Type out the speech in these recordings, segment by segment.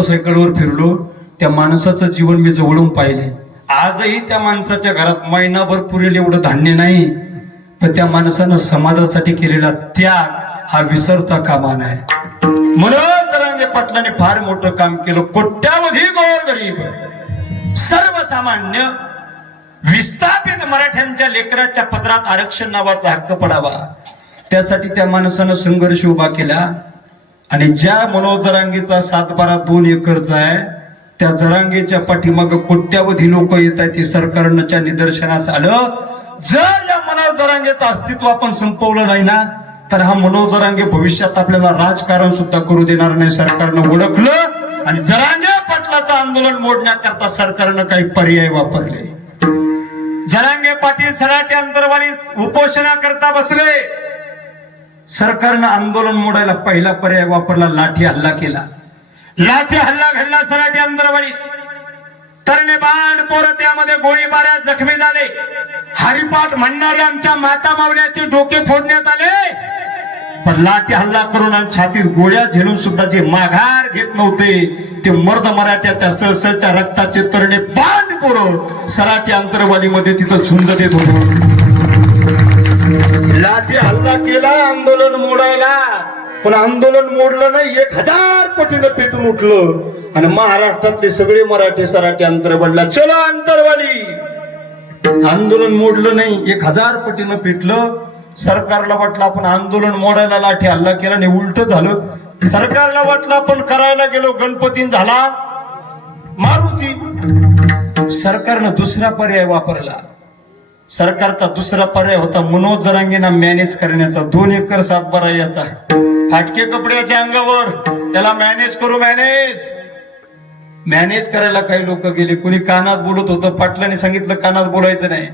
मोटरसायकलवर फिरलो त्या माणसाचं जीवन मी जवळून पाहिले. आजही त्या माणसाच्या घरात महिनाभर पुरेल एवढं धान्य नाही पण त्या माणसानं समाजासाठी केलेला त्याग हा विसरता कामा नाही म्हणून जरांगे पाटलाने फार मोठं काम केलं. कोट्यावधी गोर गरीब सर्वसामान्य विस्थापित मराठ्यांच्या लेकराच्या पत्रात आरक्षण नावाचा हक्क पडावा. त्यासाठी त्या माणसानं संघर्ष उभा केला. आणि ज्या मनोज जरांगेचा सातबारा दोन एकरचा आहे त्या जरांगेच्या पाठीमाग कोट्यावधी लोक येत आहेत ते सरकारच्या निदर्शनास आलं. जर या मनोज जरांगेचं अस्तित्व आपण संपवलं नाही ना तर हा मनोज जरांगे भविष्यात आपल्याला राजकारण सुद्धा करू देणार नाही सरकारनं ओळखलं. आणि जरांगे पाटलाचं आंदोलन मोडण्याकरता सरकारनं काही पर्याय वापरले. जरांगे पाटील सराटे अंतर्वाणी उपोषणा करता बसले. सरकारनं आंदोलन मोडायला पहिला पर्याय वापरला लाठी हल्ला केला. लाठी हल्ला घडला सराठी अंतरवाली तरणे बाण पोरं त्यामध्ये गोळीबारात जखमी झाले. हरिपाठ म्हणणारे आमच्या माता मावल्याचे डोके फोडण्यात आले. पण लाठी हल्ला करून आणि छातीत गोळ्या झेलून सुद्धा जे माघार घेत नव्हते ते मर्द मराठ्याच्या सळसळत्या रक्ताचे तरणे बाण पोरं सराठी अंतरवालीमध्ये तिथं झुंज देत होते. लाठी हल्ला केला आंदोलन मोडायला. पण आंदोलन मोडलं नाही एक हजार पटीनं पेटून उठलं. आणि महाराष्ट्रातले सगळे मराठी सराठी अंतरवालीला चला अंतरवाली. आंदोलन मोडलं नाही एक हजार पटीनं पेटलं. सरकारला वाटलं आपण आंदोलन मोडायला लाठी हल्ला केला आणि उलट झालं. सरकारला वाटलं आपण करायला गेलो गणपतीन झाला. मारुती. सरकारनं दुसरा पर्याय वापरला. सरकारचा दुसरा पर्याय होता मनोज जरांगीना मॅनेज करण्याचा. दोन एकर सातबारा याचा. फाटके कपड्याच्या अंगावर. त्याला मॅनेज करू मॅनेज मॅनेज करायला काही लोक गेले. कुणी कानात बोलत होतं. पाटलाने सांगितलं कानात बोलायचं नाही.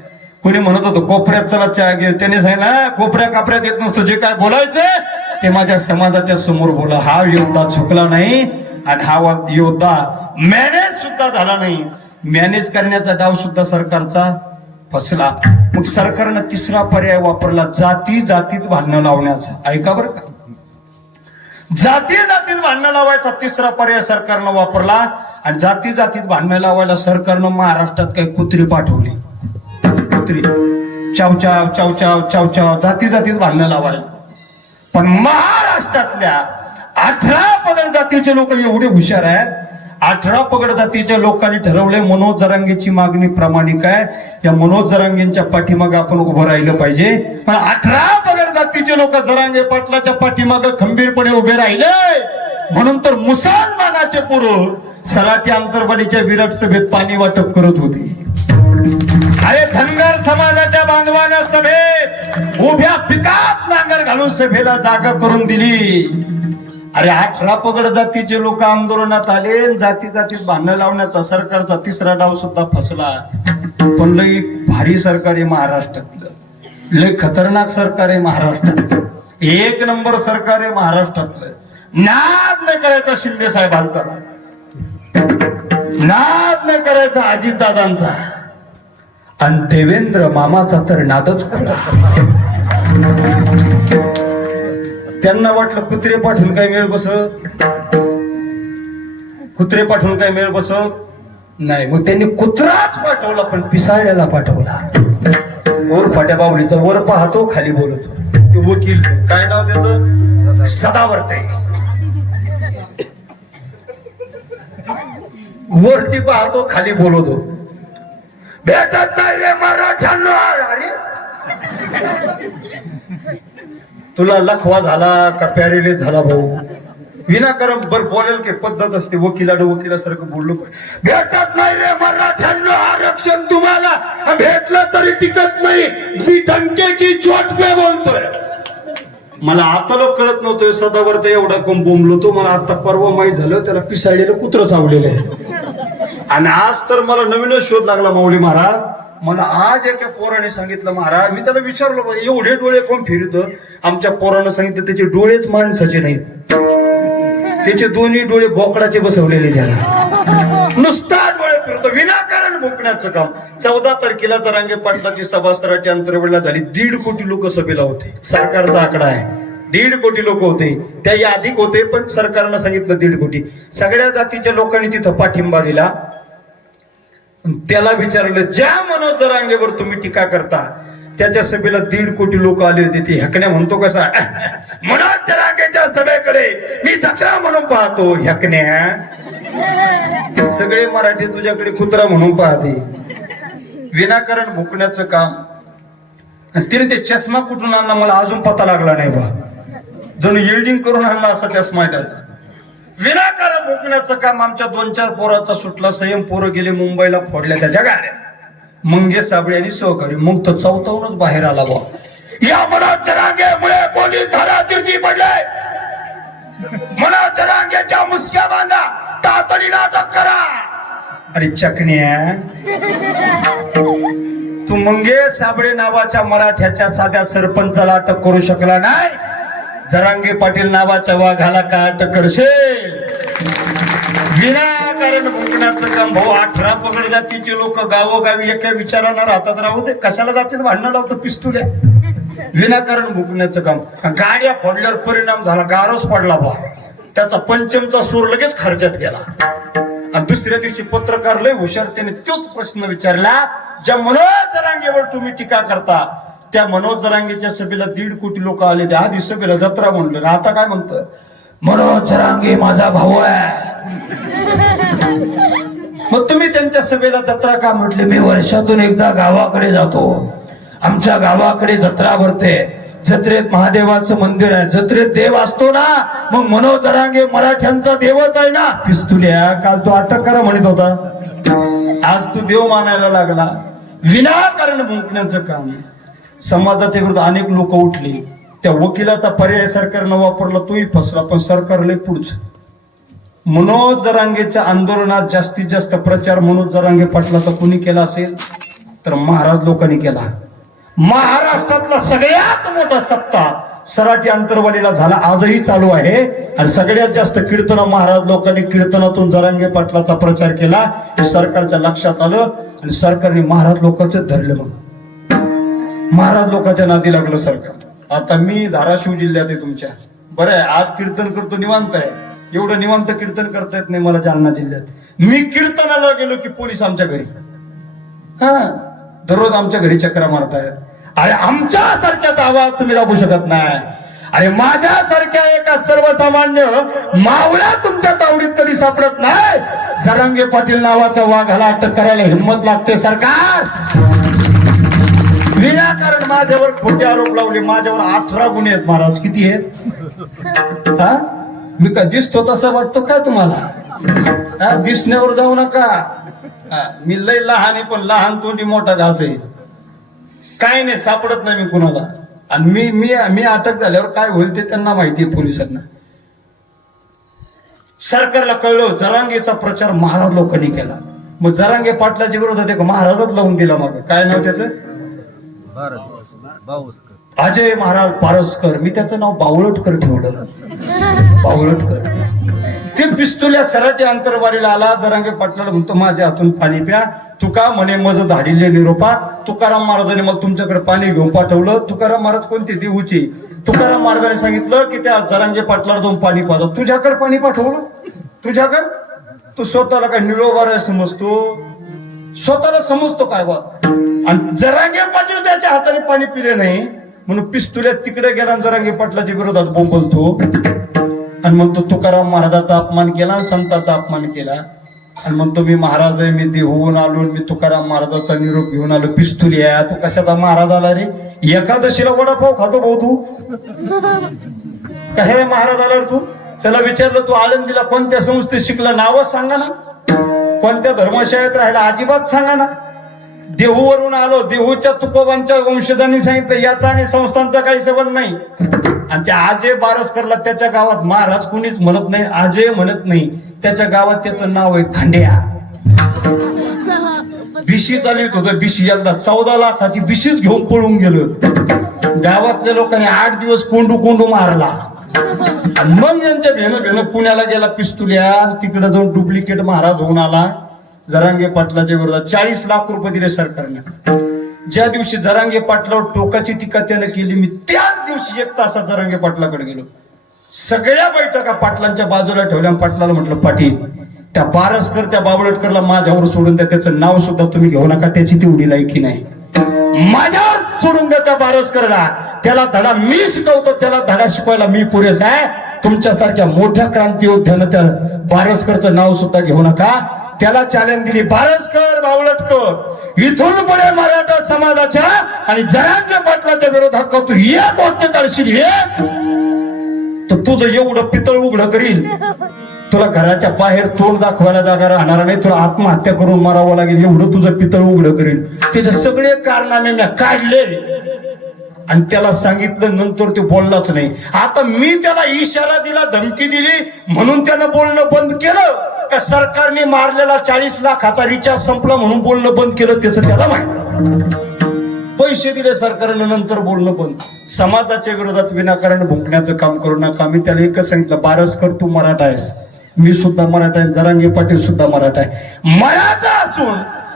कुणी म्हणत होतं कोपऱ्यात चला चहा घे. त्याने सांगितलं कोपऱ्या कापऱ्यात येत नसतो. जे काय बोलायचं ते माझ्या समाजाच्या समोर बोला. हा योद्धा झुकला नाही आणि हा वा- योद्धा मॅनेज सुद्धा झाला नाही. मॅनेज करण्याचा डाव सुद्धा सरकारचा फसला. मग सरकारनं तिसरा पर्याय वापरला जाती जातीत भांडणं लावण्याचा. ऐका बरं का. जाती जातीत भांडणं लावायचा तिसरा पर्याय सरकारनं वापरला आणि जाती जातीत भांडणं लावायला सरकारनं महाराष्ट्रात काही कुत्री पाठवली. कुत्री. चावचाव चावचाव चावचाव जाती जातीत भांडणं लावायला. पण महाराष्ट्रातल्या अठरा पदर जातीचे लोक एवढे हुशार आहेत अठरा पगड जातीच्या लोकांनी ठरवले मनोज जरांगेची मागणी प्रामाणिक आहे. या मनोज जरांगेंच्या पाठीमाग आपण उभं राहिलं पाहिजे. पण अठरा पगड जातीचे लोक जरांगे पाटलाच्या पाठीमाग खंबीरपणे उभे राहिले. म्हणून तर मुसलमानाचे पुरुष सराठी आंतरवाडीच्या विराट सभेत पाणी वाटप करत होते. अरे धनगर समाजाच्या बांधवाने सभेत उभ्या पिकात नांगर घालून सभेला जागा करून दिली. अरे अठरा पगड जातीचे लोक आंदोलनात आले जाती जातीत भांडणं लावण्याचा सरकारचा तिसरा डाव सुद्धा फसला. पण लय भारी सरकार आहे महाराष्ट्रातलं. लय खतरनाक सरकार आहे महाराष्ट्रातलं. एक नंबर सरकार आहे महाराष्ट्रातलं. नाद नाही करायचा शिंदे साहेबांचा. नाद नाही करायचा अजितदादांचा. आणि देवेंद्र मामाचा तर नादच खुला. त्यांना वाटलं कुत्रे पाठवून काय मेळ बसत कुत्रे पाठवून काय मेळ बसत नाही मग त्यांनी कुत्राच पाठवला पण पिसाळ्याला पाठवला. वर फाट्या बावलीचा वर पाहतो खाली बोलतो. ते वकील काय नाव त्याचं? सदावर्ते. वरती पाहतो खाली बोलवतो भेटत नाही रे मराठ्यांना. अरे. तुला लखवा झाला का प्यारेले झाला भाऊ? विनाकारण बर बोलेल की पद्धत असते वकिलाडू वकिलासारखं बोललो भेटत नाही रे मराठ्यांना आरक्षण तुम्हाला. भेटलं तरी टिकत नाही. मी टंकेची चोट पे बोलतोय. मला आता लोक कळत नव्हतं सदावर तर एवढा कम बोंबलो तो. मला आता परवा माहीत झालं त्याला पिसाळलेलं कुत्र चावलेलं आहे. आणि आज तर मला नवीनच शोध लागला माऊली महाराज. मला आज एका पोराने सांगितलं महाराज मी त्याला विचारलं "बा, एवढे डोळे कोण फिरत? आमच्या पोरानं सांगितलं त्याचे डोळेच माणसाचे नाहीत. त्याचे दोन्ही डोळे बोकडाचे बसवलेले त्याला. नुसता डोळे फिरतो विनाकारण भोकण्याचं काम. चौदा तारखेला तरांगे पाटलाची सभा सराठी झाली. दीड कोटी लोक सभेला होते. सरकारचा आकडा आहे. दीड कोटी लोक होते. त्याही अधिक होते पण सरकारनं सांगितलं दीड कोटी. सगळ्या जातीच्या लोकांनी तिथं पाठिंबा दिला. त्याला विचारलं ज्या मनोज जरांगेवर तुम्ही टीका करता त्याच्या सभेला दीड कोटी लोक आले होते ते हकण्या म्हणतो कसा? मनोज जरांगेच्या सभेकडे मी जत्रा म्हणून पाहतो हकण्या सगळे मराठी तुझ्याकडे कुत्रा म्हणून पाहते. विनाकारण भुकण्याचं काम. तिने ते चष्मा कुठून आणला मला अजून पता लागला नाही बा. जणू येल्डिंग करून आणला असा चष्मा आहे त्याचा. विनाकारण भुकण्याचं काम आमच्या दोन चार पोराचा सुटला संयम पोरं गेले मुंबईला फोडल्या त्याच्या गाड्या. मंगेश साबळे आणि सहकारी मग तर चौथावूनच बाहेर आला बा या मनोज जरांगेमुळे पोलीस धारा तिरकी पडले. मनोज जरांगेच्या मुसक्या बांधा तातडीला अटक करा. अरे चकण्या. तू मंगेश साबळे नावाच्या मराठ्याच्या साध्या सरपंचाला अटक करू शकला नाही? जरांगे पाटील नावाच्या वाघाला का अटक करशील विनाकारण भुंकण्याचं काम भाऊ अठरा पगड जातीचे लोक गावोगावी एका विचारानं राहतात. राहू दे कशाला जातील भांडणं लावतं पिस्तुल्या? विनाकारण भुंकण्याचं काम. गाड्या फोडल्यावर परिणाम झाला गारच पडला बा. त्याचा पंचमचा सूर लगेच खर्चात गेला. आणि दुसऱ्या दिवशी पत्रकार लय हुशार त्याने तोच प्रश्न विचारला ज्या मनोज जरांगेवर तुम्ही टीका करता त्या मनोज जरांगेच्या सभेला दीड कोटी लोक आले. ते आधी सभेला जत्रा म्हणलं. आता काय म्हणतं? मनोज जरांगे माझा भाऊ आहे. मग तुम्ही त्यांच्या सभेला जत्रा का म्हटले? मी वर्षातून एकदा गावाकडे जातो. आमच्या गावाकडे जत्रा भरते. जत्रेत महादेवाचं मंदिर आहे. जत्रेत देव असतो ना. मग मनोज जरांगे मराठ्यांचा देवच आहे ना. पिस्तुल्या काल तो अटक करा म्हणत होता. आज तू देव मानायला लागला. विनाकारण मुंकण्याचं काम समाजाच्या विरुद्ध अनेक लोक उठली. त्या वकिलाचा पर्याय सरकारनं वापरला तोही फसला पण सरकार लय मनोज जरांगेच्या आंदोलनात जास्तीत जास्त प्रचार मनोज जरांगे पाटलाचा कुणी केला असेल तर महाराज लोकांनी केला. महाराष्ट्रातला सगळ्यात मोठा सप्ताह सराठी अंतरवालीला झाला आजही चालू आहे. आणि सगळ्यात जास्त कीर्तन महाराज लोकांनी कीर्तनातून जरांगे पाटलाचा प्रचार केला हे सरकारच्या लक्षात आलं आणि सरकारने महाराज लोकांचं धरलं म्हणून. महाराज लोकांच्या नादी लागलं सरकार. आता मी धाराशिव जिल्ह्यात आहे तुमच्या. बरं आहे आज कीर्तन करतो निवांत आहे. एवढं निवांत कीर्तन करता येत नाही मला जालना जिल्ह्यात. मी कीर्तनाला गेलो की पोलीस आमच्या घरी. हा दररोज आमच्या घरी चक्रा मारतायत. अरे आमच्या सारख्याचा आवाज तुम्ही दाबू शकत नाही. अरे माझ्यासारख्या एका सर्वसामान्य मावळ्या तुमच्या तावडीत कधी सापडत नाही? सरंगे पाटील नावाचा वाघाला अटक करायला हिंमत लागते सरकार. विनाकारण माझ्यावर खोटे आरोप लावले माझ्यावर अठरा गुन्हे आहेत महाराज. किती आहेत? हा? मी का दिसतो तसा वाटतो का तुम्हाला? दिसण्यावर जाऊ नका. मी लय लहान आहे पण लहान तोंडी मोठा घास आहे. काय नाही सापडत नाही मी कुणाला. आणि मी मी मी अटक झाल्यावर काय होईल ते त्यांना माहिती आहे पोलिसांना. सरकारला कळलं जरांगेचा प्रचार महाराज लोकांनी केला. मग जरांगे पाटलाच्या विरोधात एक महाराजच लावून दिला मग. काय नाव त्याचं? अजय महाराज पारसकर मी त्याचं नाव बावळटकर ठेवलं. बावळटकर. ते पिस्तुल्या सराटे अंतरवारीला आला जरांगे पाटलाला म्हणतो माझ्या हातून पाणी प्या. तुका म्हणे मज धाडिले निरोपा. तुकाराम महाराजांनी मला तुमच्याकडे पाणी घेऊन पाठवलं. तुकाराम महाराज कोणते? देऊचे तुकाराम महाराजांनी सांगितलं की त्या जरांगे पाटलाला जाऊन पाणी पाठव तुझ्याकडे पाणी पाठवलं? तुझ्याकडे? तू स्वतःला काय निळोबार समजतो? स्वतःला समजतो काय बा? आणि जरांगे पाटील त्याच्या हाताने पाणी पिले नाही म्हणून पिस्तुल्यात तिकडे गेला आणि जरांगे पाटलाच्या विरोधात बोंबलतो. आणि म्हणतो तुकाराम महाराजाचा अपमान केला आणि संताचा अपमान केला. आणि म्हणतो मी महाराज आहे मी देहून आलो आणि मी तुकाराम महाराजाचा निरोप घेऊन आलो. पिस्तुली आहे तू कशाचा महाराज आला रे? एकादशीला वडापाव खातो भाऊ तू. काय महाराज आला तू? त्याला विचारलं तू आळंदीला कोणत्या संस्थेत शिकला? नावच सांगा ना. कोणत्या धर्मशाळेत राहिला? अजिबात सांगा ना. देहूवरून आलो देहूच्या तुकोबांच्या वंशजांनी सांगितलं याचा आणि संस्थांचा काही संबंध नाही. आणि त्या आजय बारसकरला त्याच्या गावात महाराज कुणीच म्हणत नाही आजय म्हणत नाही त्याच्या गावात त्याचं नाव आहे खांड्या. बिशी चालित होतं बिशी. एकदा चौदा लाखाची बिशीच घेऊन पळून गेलं. गावातल्या लोकांनी आठ दिवस कोंडू कोंडू मारला. मग यांच्या भेण भेण पुण्याला गेला पिस्तुल्या तिकडे जाऊन डुप्लिकेट महाराज होऊन आला. जरांगे पाटलाच्या विरोधात चाळीस लाख रुपये दिले सरकारने. ज्या दिवशी जरांगे पाटलावर टोकाची टीका त्यानं केली मी त्याच दिवशी एक तासात जरांगे पाटलाकडे गेलो. सगळ्या बैठका पाटलांच्या बाजूला ठेवल्या पाटलाला म्हटलं पाटील त्या पारसकर त्या बाबळटकरला माझ्यावर सोडून द्या त्याचं नाव सुद्धा तुम्ही घेऊ नका त्याची तेवढी लायकी नाही. माझ्यावर सोडून द्या त्या बारसकरला त्याला धडा मी शिकवतो त्याला धडा शिकवायला मी पुरेसा आहे. तुमच्यासारख्या मोठ्या क्रांती योद्ध्यानं त्या बारसकरचं नाव सुद्धा घेऊ नका. त्याला चॅलेंज दिली. बारसकर बावळटकर. इथून पुढे मराठा समाजाच्या आणि जरांगे पाटलाच्या विरोधात का तू एक वाक्य काढशील एक? तर तुझं एवढं पितळ उघडं करील तुला घराच्या बाहेर तोंड दाखवायला जागा राहणार नाही. तुला आत्महत्या करून मारावं लागेल. एवढं तुझं पितळ उघडं करील त्याचे सगळे कारनामे मी काढले. आणि त्याला सांगितलं नंतर ते बोललाच नाही. आता मी त्याला इशारा दिला धमकी दिली म्हणून त्यानं बोलणं बंद केलं. का सरकारने मारलेला चाळीस लाखाचा रिचार्ज संपला म्हणून बोलणं बंद केलं त्याचं त्याला माहीत. पैसे दिले सरकारनं नंतर बोलणं पण समाजाच्या विरोधात विनाकारण भुंकण्याचं काम करू नका. मी त्याला एकच सांगितलं बारसकर तू मराठा आहेस. मी सुद्धा मराठा आहे जरांगे पाटील सुद्धा मराठा आहे. मराठा असून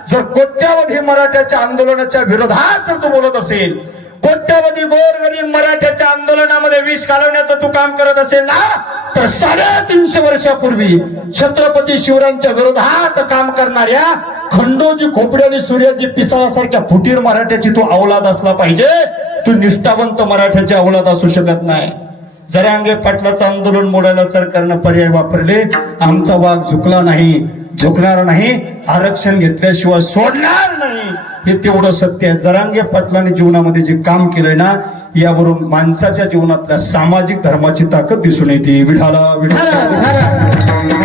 जर कोट्यावधी मराठ्याच्या आंदोलनाच्या विरोधात जर तू बोलत असेल कोट्यावधी गोरगरीब मराठ्याच्या आंदोलनामध्ये विष घालवण्याचं तू काम करत असेल ना तर साडेतीनशे वर्षापूर्वी छत्रपती शिवरायांच्या विरोधात काम करणाऱ्या खंडोजी खोपडे आणि सूर्याजी पिसाळासारख्या फुटीर मराठ्याची तू अवलाद असला पाहिजे. तू निष्ठावंत मराठ्याची अवलाद असू शकत नाही. जरांगे पाटलाचं आंदोलन मोडायला सरकारनं पर्याय वापरले. आमचा वाघ झुकला नाही. झुकणार नाही आरक्षण घेतल्याशिवाय सोडणार नाही. हे तेवढं सत्य आहे. जरांगे पाटलांनी जीवनामध्ये जे काम केलंय ना यावरून माणसाच्या जीवनातल्या सामाजिक धर्माची ताकद दिसून येते. विठाला विढाला विठाला, विठाला.